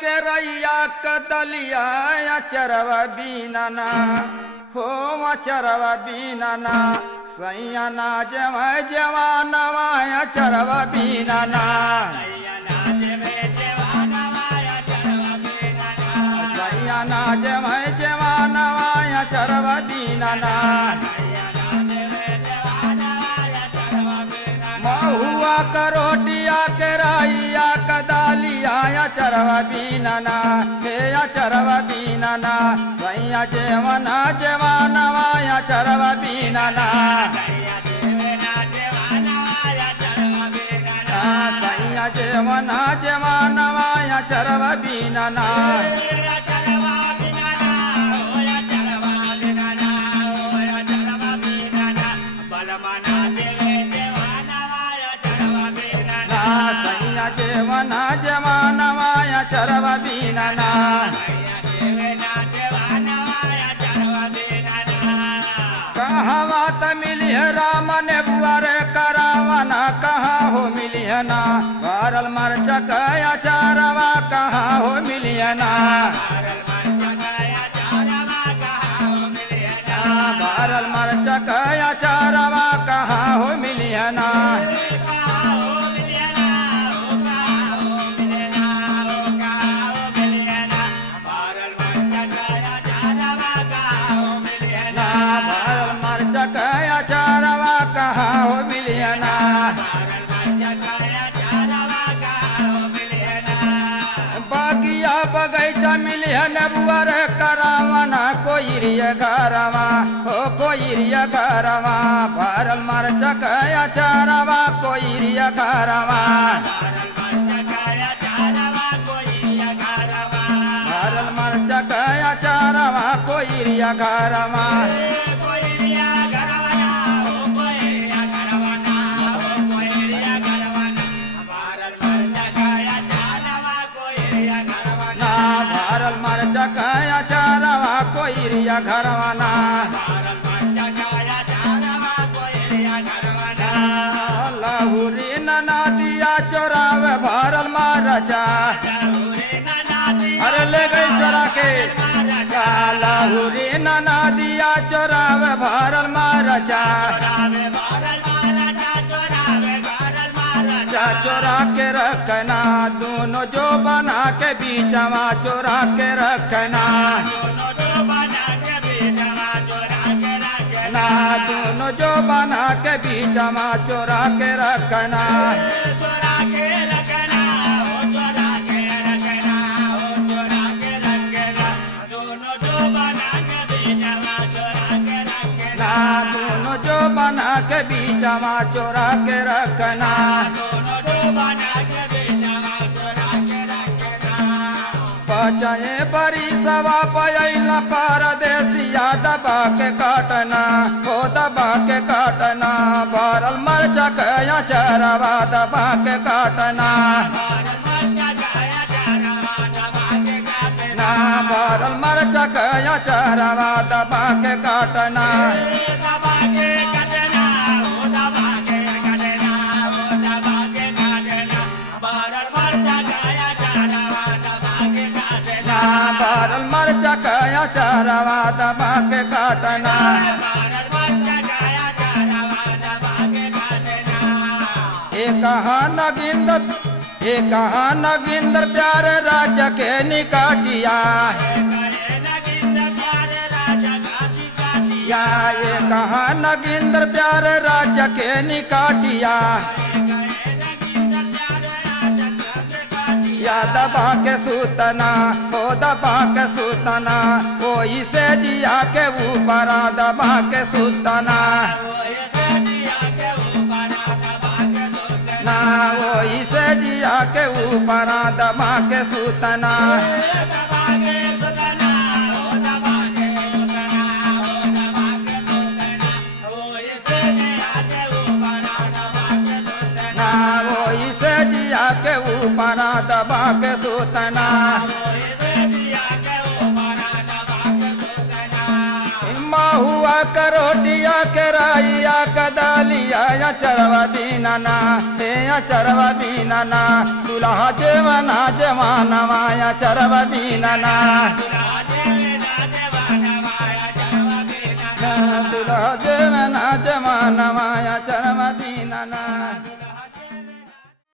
के रैया कदलिया अचरवा बीनना हो अचरवा बीनना सैया ना जवानवा अचरवा बीनना सैया ना जवानवा अचरवा बीनना महुआ करोटिया के राइया कदालिया अचरवा बीनना हे अचरवा बीनना सैया जेवना जवानवा अचरवा बीनना सैया जेवना जवानवा अचरवा बीनना सैया जेवना जवानवा अचरवा बीनना कहवा त मिली है राम ने बुआर करावना कहाँ हो मिली है ना भरल मरचा अचारवा कहाँ हो मिली है ना भरल मरचा अचारवा कहाँ हो मिली है ना अचारवा कहाँ हो मिलियना बागिया बगैचा मिलियन बुआर करावना कोई रिया घरवा हो कोई रिया घरवा भरल मरचा अचारवा कोई रिया घरवा भरल मरचा अचारवा कोई रिया घरवा भरल मरचा अचारवा कोई रिया घरवाना लहुरी नना दिया चोरावे भरल मरचा अरे ले गई चोरा के लहुरी नना दिया चोरावे भरल मरचा चोरा के रखना दोनों जो बना के बीचवा चोरा के रखना ना दोनों जो बना के बीचवा चोरा के रखना ना दोनों जो बना के बीचवा चोरा के रखना बचाए बरी सवा पयला परदेसिया दबा के काटना हो दबा के काटना भरल मरचा अचारवा दबा के काटना ना भरल मरचा अचारवा दबा के काटना भरल मरचा अचारवा दबा के काटना एक नगिंदर प्यार राजा के निकाटिया या ये कहा नगिंदर प्यार राजा के निकाटिया या दबा के सूतना हो दबा के सूतना कोई से जिया के ऊपर दबा के सूतना ना वही से जिया के ऊपर दबा के सूतना ना वही से जिया के ऊपर दबा के सूतना महुआ करोटिया के राइया कदलिया अचरवा बीनना हे अचरवा बीनना दुल्हा जेवना जवानवा अचरवा बीनना दुल्हा जेवना जवानवा अचरवा बीनना